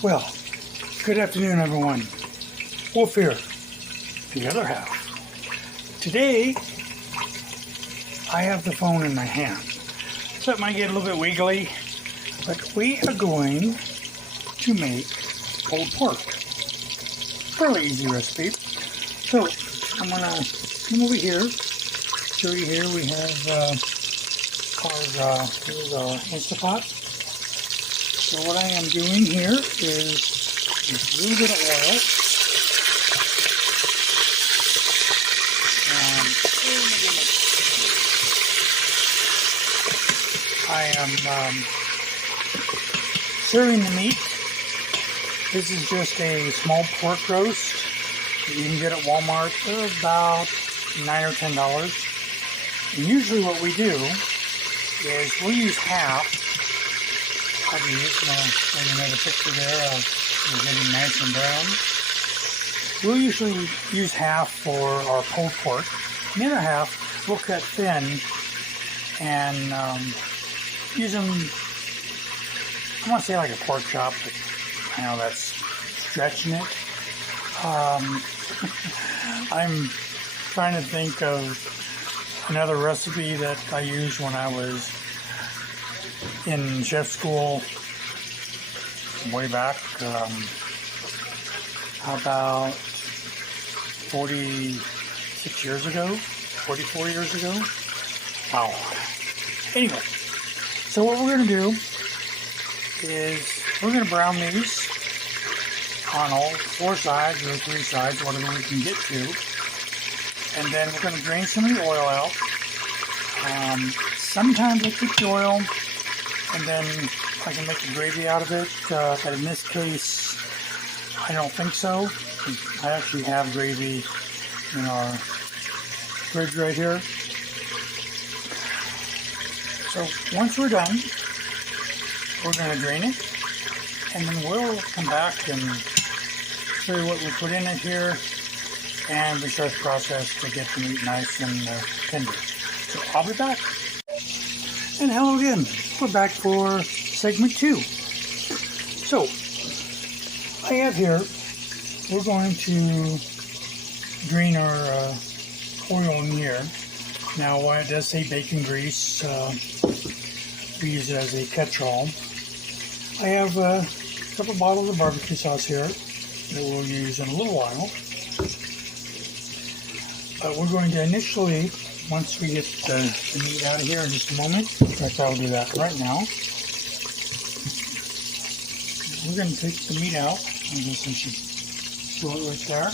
Well, good afternoon, everyone. Wolf here, the other half. Today, I have the phone in my hand, so it might get a little bit wiggly, but we are going to make pulled pork. Fairly easy recipe. So, I'm going to come over here. Show you here we have here's our Instapot. So what I am doing here is a little bit of oil. I am serving the meat. This is just a small pork roast that you can get at Walmart for about $9 or $10. And usually what we do is we'll use half. I'll be using another picture there of getting nice and brown. We'll usually use half for our pulled pork. The other half we'll cut thin and use them, I want to say like a pork chop, but I know that's stretching it. I'm trying to think of another recipe that I used when I was in chef school way back, about 46 years ago, 44 years ago. Wow. Anyway, so what we're going to do is we're going to brown these on all four sides or three sides, whatever we can get to. And then we're going to drain some of the oil out. Sometimes I keep the oil and then I can make a gravy out of it. But in this case, I don't think so. I actually have gravy in our fridge right here. So once we're done, we're going to drain it. And then we'll come back and show you what we put in it here. And we start the process to get the meat nice and tender. So I'll be back. And hello again. We're back for segment 2. So I have here, we're going to drain our oil in here. Now while it does say bacon grease, we use it as a catch-all. I have a couple bottles of barbecue sauce here that we'll use in a little while. We're going to initially, once we get the meat out of here in just a moment, in fact I'll do that right now. We're going to take the meat out. I guess I should throw it right there.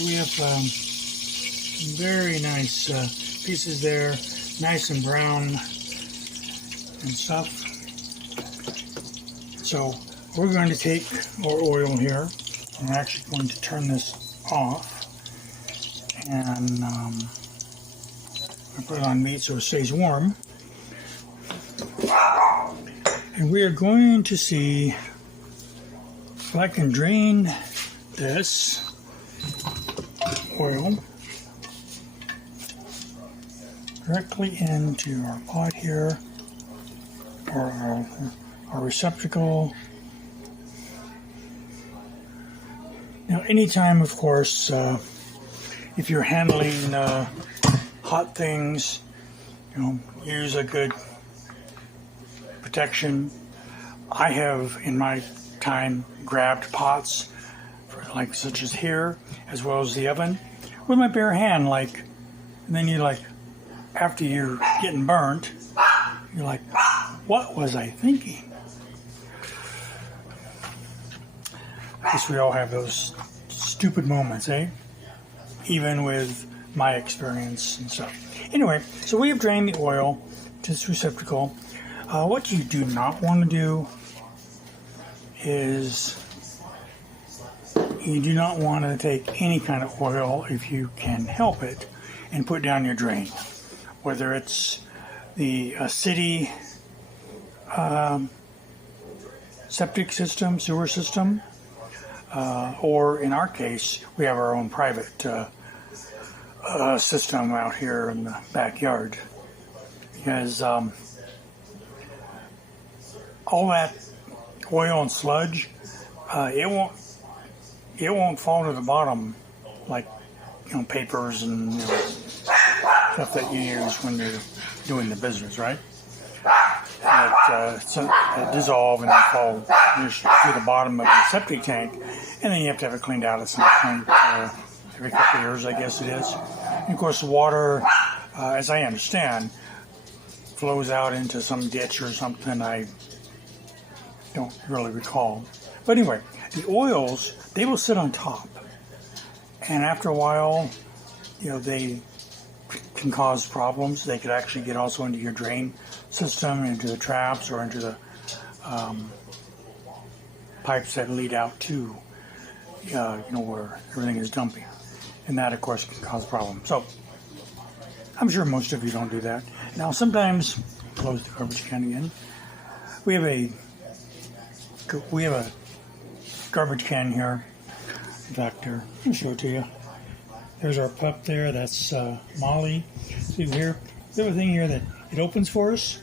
We have very nice pieces there, nice and brown and stuff. So we're going to take our oil here. I'm actually going to turn this off and I put it on meat so it stays warm. And we are going to see if I can drain this oil directly into our pot here, or our receptacle. Now, anytime, of course, if you're handling hot things, use a good protection. I have, in my time, grabbed pots, such as here, as well as the oven, with my bare hand, and then after you're getting burnt, you're like, what was I thinking? I guess we all have those stupid moments, eh? Even with my experience and stuff. Anyway, so we have drained the oil to this receptacle. What you do not want to do is you do not want to take any kind of oil, if you can help it, and put down your drain. Whether it's the city septic system, sewer system, or in our case, we have our own private system out here in the backyard. Because all that oil and sludge, it won't fall to the bottom like papers and stuff that you use when you're doing the business, right? It dissolve and then fall to the bottom of the septic tank, and then you have to have it cleaned out at some point every couple of years, I guess it is. And of course, the water, as I understand, flows out into some ditch or something. I don't really recall. But anyway, the oils, they will sit on top. And after a while, they can cause problems. They could actually get also into your drain system, into the traps, or into the pipes that lead out to, where everything is dumping. And that, of course, can cause problems. So, I'm sure most of you don't do that. Now, sometimes, close the garbage can again. We have a garbage can here. In fact, I'll show it to you. There's our pup there. That's Molly. See here? We have a thing here that it opens for us,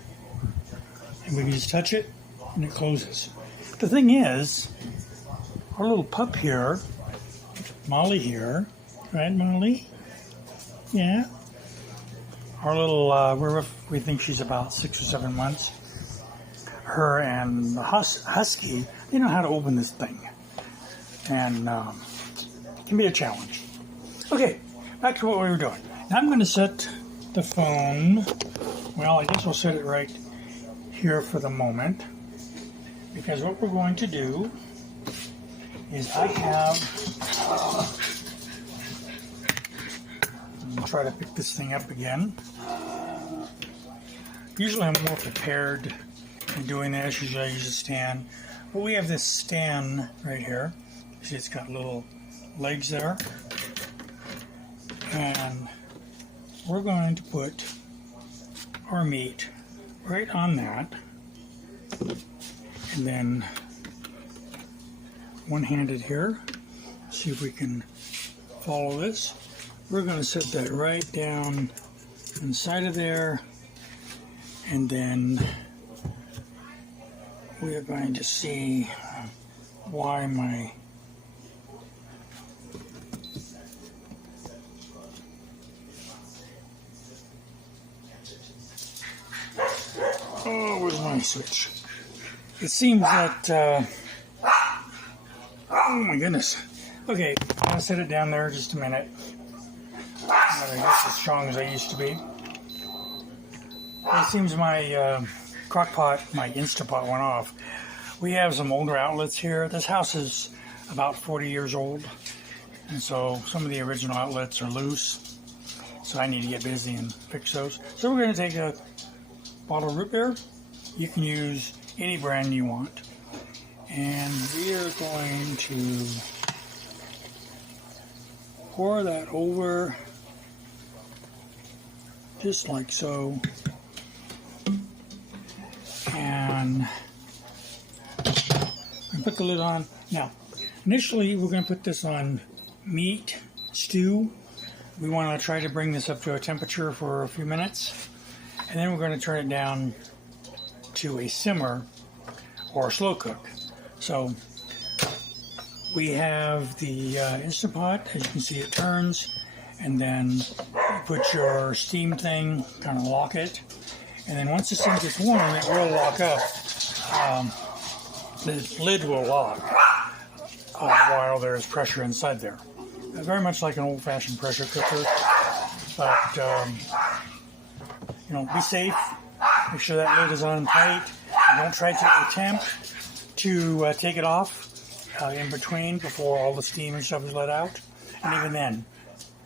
and we can just touch it, and it closes. The thing is, our little pup here, Molly here, right, Molly? Yeah. Our little, we think she's about 6 or 7 months. Her and the husky, they know how to open this thing, and it can be a challenge. Okay, back to what we were doing. Now I'm going to set the phone, well, I guess we'll set it right here for the moment, because what we're going to do is I'll try to pick this thing up again. Usually I'm more prepared in doing this. Usually I use a stand. But we have this stand right here. See, it's got little legs there. And we're going to put our meat right on that. And then one-handed here. See if we can follow this. We're going to set that right down inside of there. And then we are going to see why my where's my switch? It seems that oh my goodness. Okay, I'll set it down there just a minute. I'm not, I guess, as strong as I used to be. It seems my crock pot, my Instapot went off. We have some older outlets here. This house is about 40 years old, and so some of the original outlets are loose, so I need to get busy and fix those. So we're going to take a bottle of root beer. You can use any brand you want, and we are going to pour that over just like so. And put the lid on. Now, initially we're going to put this on meat stew. We want to try to bring this up to a temperature for a few minutes, and then we're going to turn it down to a simmer or a slow cook. So we have the Instant Pot. As you can see, it turns, and then you put your steam thing, kind of lock it. And then once this thing gets warm, it will lock up. The lid will lock while there is pressure inside there. Very much like an old-fashioned pressure cooker. But, be safe. Make sure that lid is on tight. And don't try to attempt to take it off in between before all the steam and stuff is let out. And even then,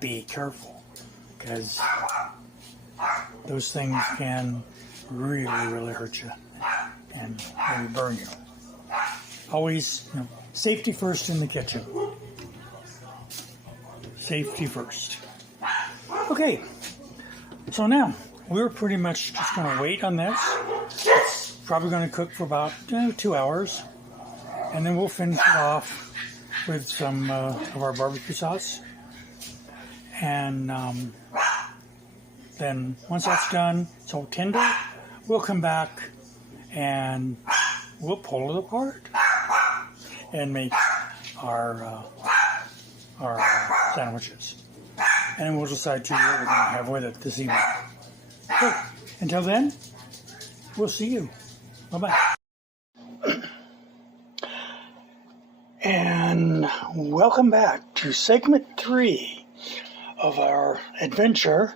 be careful, because those things can really, really hurt you and maybe burn you. Always, safety first in the kitchen. Safety first. Okay, so now we're pretty much just going to wait on this. It's probably going to cook for about 2 hours, and then we'll finish it off with some of our barbecue sauce. And then once that's done, it's all tender, we'll come back and we'll pull it apart and make our sandwiches. And then we'll decide to what we're going to have with it this evening. So, until then, we'll see you. Bye-bye. And welcome back to segment 3 of our adventure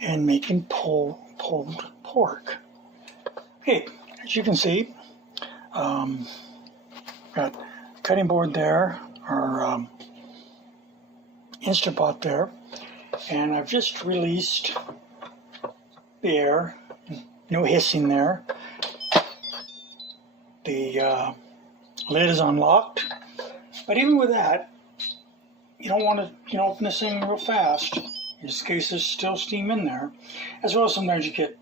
in making pulled pork. Okay, as you can see, got cutting board there, our Instant Pot there, and I've just released the air, no hissing there. The lid is unlocked, but even with that, you don't want to open this thing real fast, in case there's still steam in there, as well as sometimes you get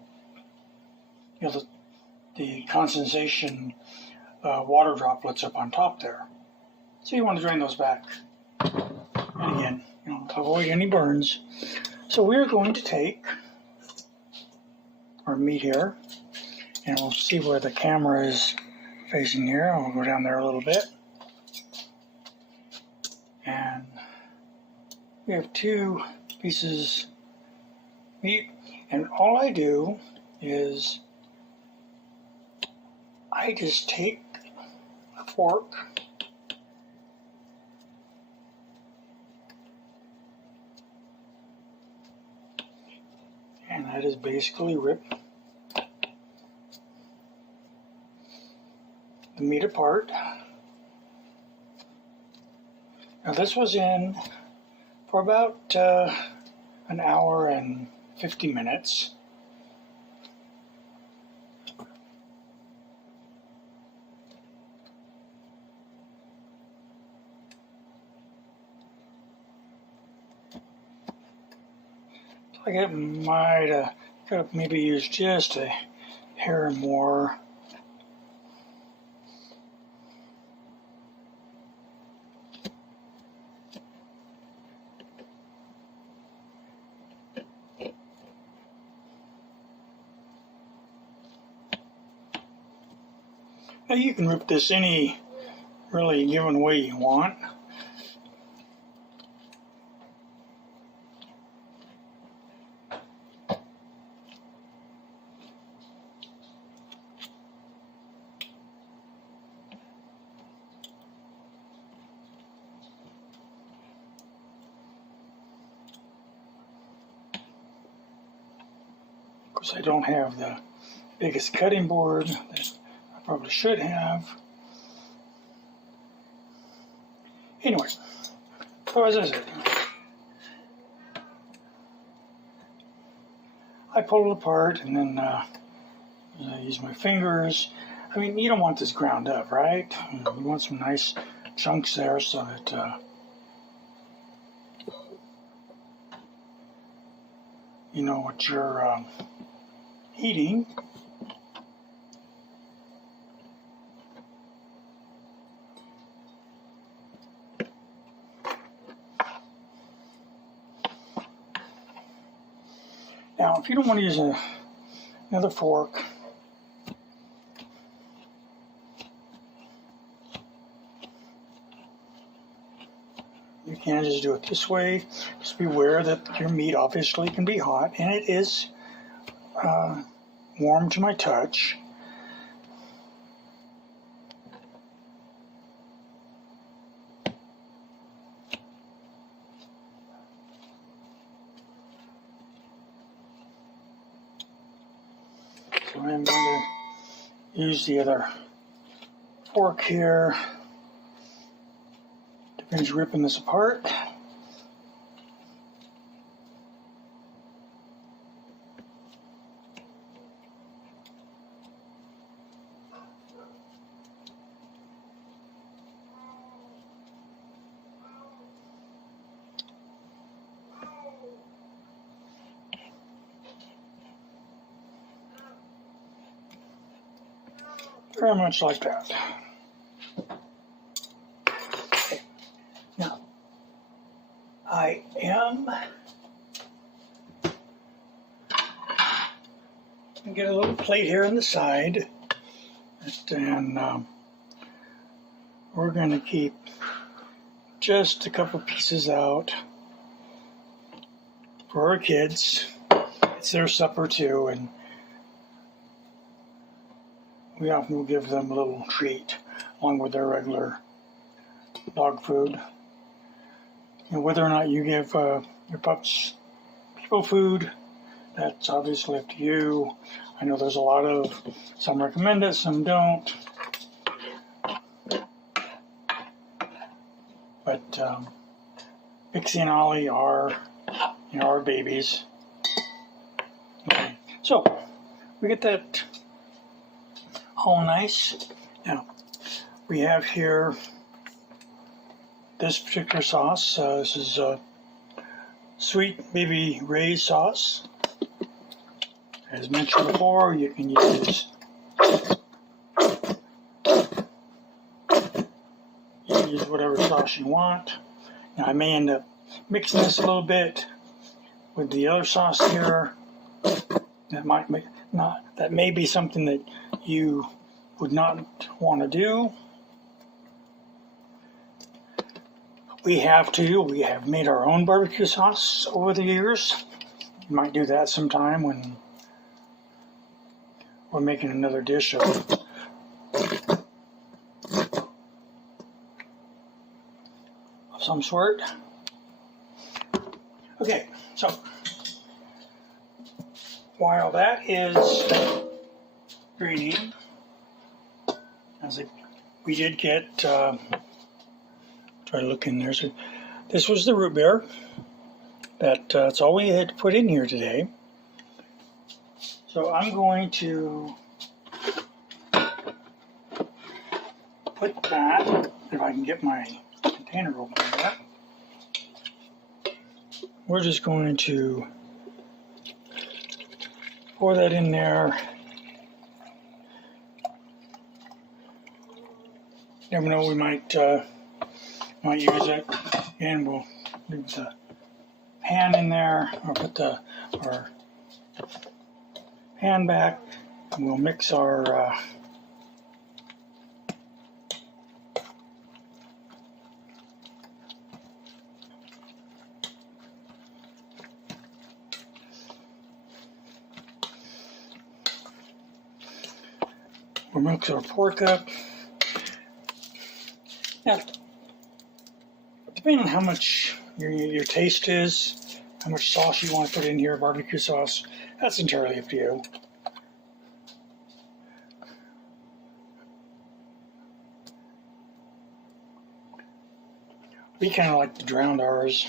the condensation water droplets up on top there. So you want to drain those back. And again, avoid any burns. So we're going to take our meat here, and we'll see where the camera is facing here. I'll go down there a little bit. And we have 2 pieces of meat, and all I do is I just take a fork and I just basically rip the meat apart. Now this was in for about an hour and 50 minutes. I might could have maybe used just a hair more. Now you can rip this any really given way you want. Of course, I don't have the biggest cutting board that I probably should have. Anyway, so as I said, I pull it apart and then I use my fingers. I mean, you don't want this ground up, right? You want some nice chunks there so that you know what you're eating. Now, if you don't want to use another fork, you can just do it this way. Just be aware that your meat obviously can be hot, and it is warm to my touch. So I'm going to use the other fork here to finish ripping this apart. Very much like that. Okay. Now, I am going to get a little plate here on the side. And we're going to keep just a couple pieces out for our kids. It's their supper too, and we often will give them a little treat along with their regular dog food. And whether or not you give your pups people food, that's obviously up to you. I know there's a lot of, some recommend it, some don't. But Pixie and Ollie are, our babies. Okay. So we get that all nice. Now we have here this particular sauce. This is Sweet Baby Ray's sauce. As mentioned before, you can use whatever sauce you want. Now I may end up mixing this a little bit with the other sauce here. That may be something that you would not want to do. We have made our own barbecue sauce over the years. You might do that sometime when we're making another dish of some sort. Okay, so while that is greening, we did get, try to look in there. So this was the root beer. That's all we had to put in here today. So I'm going to put that, if I can get my container open there. We're just going to pour that in there. Never know, we might use it. And we'll leave the pan in there, or put our pan back, and we'll mix our pork up. Now, depending on how much your taste is, how much sauce you want to put in here, barbecue sauce, that's entirely up to you. We kind of like to drown ours.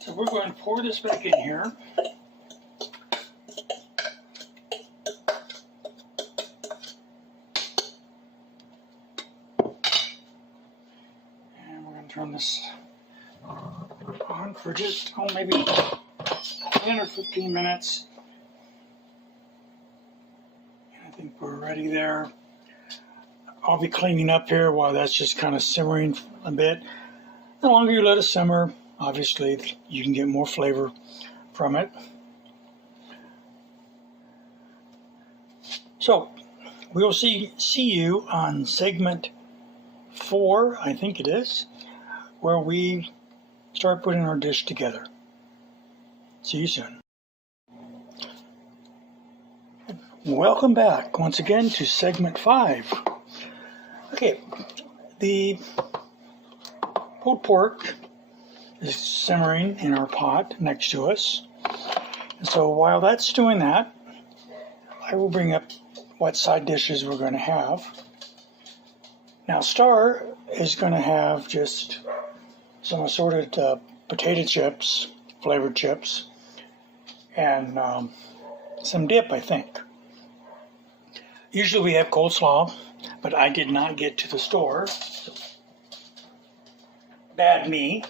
So we're going to pour this back in here. And we're going to turn this on for just, maybe 10 or 15 minutes. And I think we're ready there. I'll be cleaning up here while that's just kind of simmering a bit. The longer you let it simmer, obviously you can get more flavor from it. So we'll see you on segment 4, I think it is, where we start putting our dish together. See you soon. Welcome back once again to segment 5. Okay, the pulled pork is simmering in our pot next to us. And so while that's doing that, I will bring up what side dishes we're going to have. Now Star is going to have just some assorted potato chips, flavored chips, and some dip, I think. Usually we have coleslaw, but I did not get to the store. Bad me.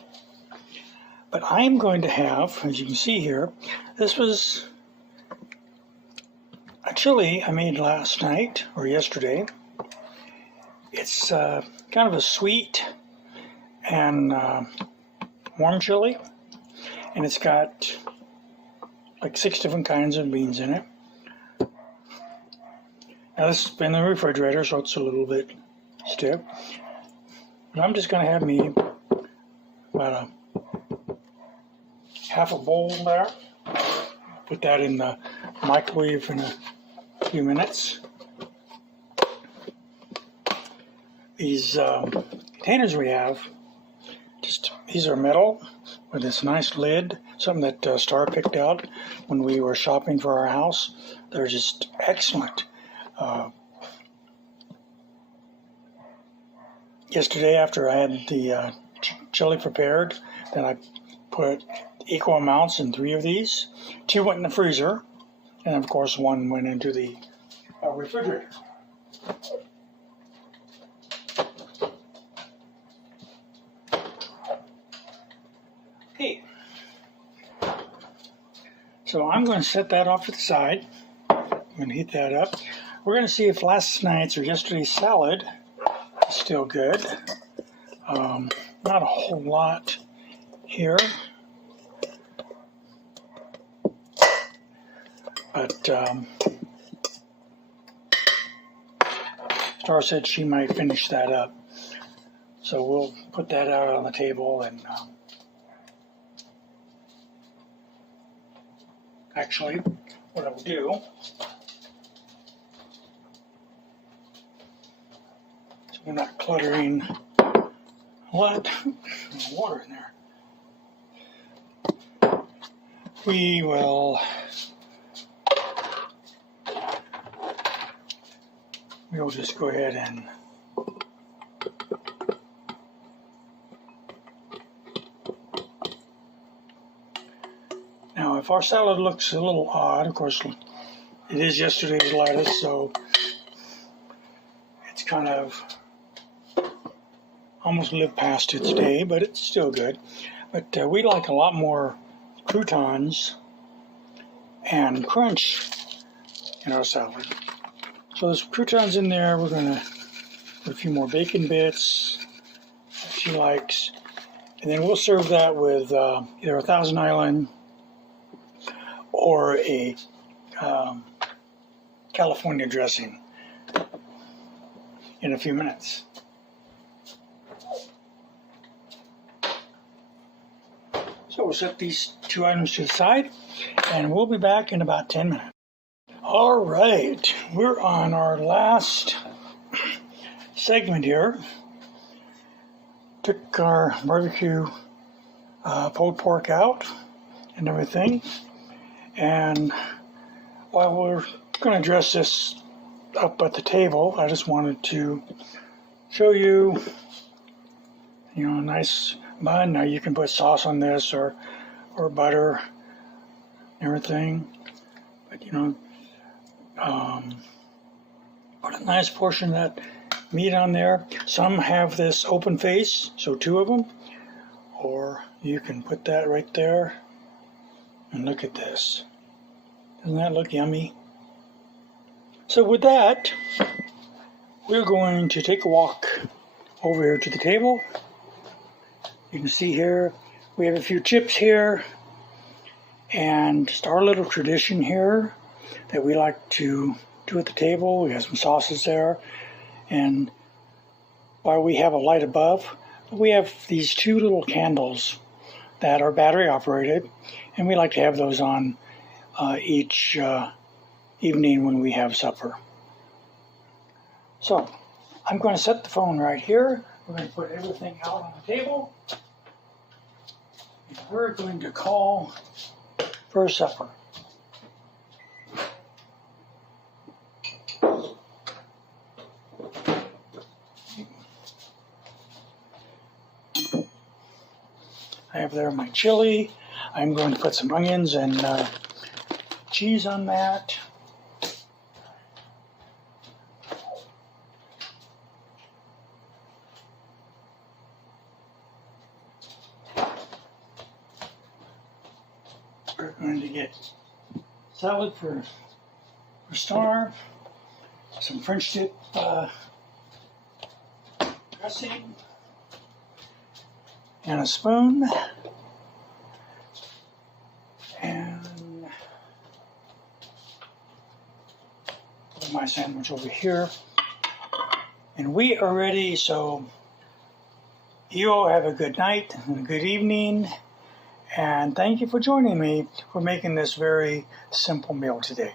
But I'm going to have, as you can see here, this was a chili I made last night or yesterday. It's kind of a sweet and warm chili, and it's got like 6 different kinds of beans in it. Now this has been in the refrigerator, so it's a little bit stiff. But I'm just going to have me about half a bowl there. Put that in the microwave in a few minutes. These containers we have, these are metal with this nice lid, something that Star picked out when we were shopping for our house. They're just excellent. Yesterday, after I had the chili prepared, then I put equal amounts in 3 of these. 2 went in the freezer, and of course 1 went into the refrigerator. Okay, so I'm going to set that off to the side. I'm going to heat that up. We're going to see if last night's or yesterday's salad is still good. Not a whole lot here, but Star said she might finish that up. So we'll put that out on the table, and actually what I'll do, so we're not cluttering a lot. There's water in there. We'll just go ahead and now, if our salad looks a little odd, of course, it is yesterday's lettuce, so it's kind of almost lived past its day, but it's still good. But we like a lot more croutons and crunch in our salad. So there's croutons in there. We're going to put a few more bacon bits if she likes. And then we'll serve that with either a Thousand Island or a California dressing in a few minutes. So we'll set these 2 items to the side, and we'll be back in about 10 minutes. All right, we're on our last segment here. Took our barbecue pulled pork out and everything. And while we're going to dress this up at the table, I just wanted to show you, a nice bun. Now you can put sauce on this or butter and everything. But, put a nice portion of that meat on there. Some have this open face, so 2 of them. Or you can put that right there. And look at this. Doesn't that look yummy? So with that, we're going to take a walk over here to the table. You can see here, we have a few chips here. And just our little tradition here that we like to do at the table. We have some sauces there. And while we have a light above, we have these 2 little candles that are battery operated. And we like to have those on each evening when we have supper. So I'm going to set the phone right here. We're going to put everything out on the table. And we're going to call for supper. I have there my chili. I'm going to put some onions and cheese on that. We're going to get salad for for Star, some French dip dressing, and a spoon, and put my sandwich over here. And we are ready, so you all have a good night and a good evening. And thank you for joining me for making this very simple meal today.